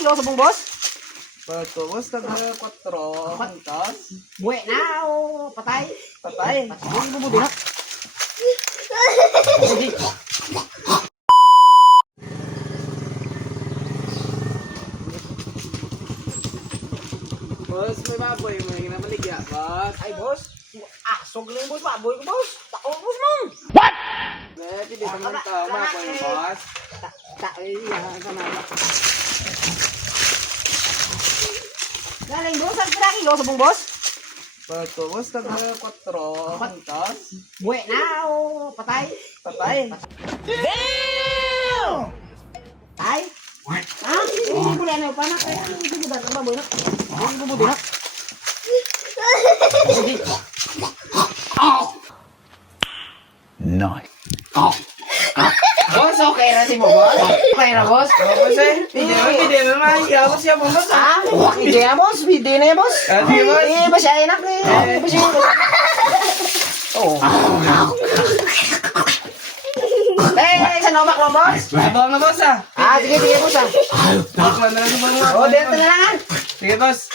Kilo sabong boss? Pagkubos taga 4 puntos. Buwe na o patay? Patay. Hindi mo din ha? Boss, may baboy mo yung namaligya, boss. Ay boss, asog lang boss, baboy ko boss. Tako boss mong. Pwede dito naman ito, baboy, boss. Ay, ka na. Galing boss, saan ka kilo sabong boss? Pagkubos taga 4 puntos. Buwe na o patay? Patay. Ay? Ha? Hindi ko lang pa na kaya hindi mo dito baboy na. Hindi mo din ha? Nice. Boss, okay na si mo boss? Okay na boss? Boss eh, hindi naman, yawa siya mo, boss. Ah, hindi na boss, hindi na boss. Hindi, boss. Eh, ba siya enak eh. Ba siya oh. Sa nomak mo boss? Abang na, boss, ah. Ah, sige boss ah. Ako na lang sa mga. Oh, dito na lang ah. Sige, boss.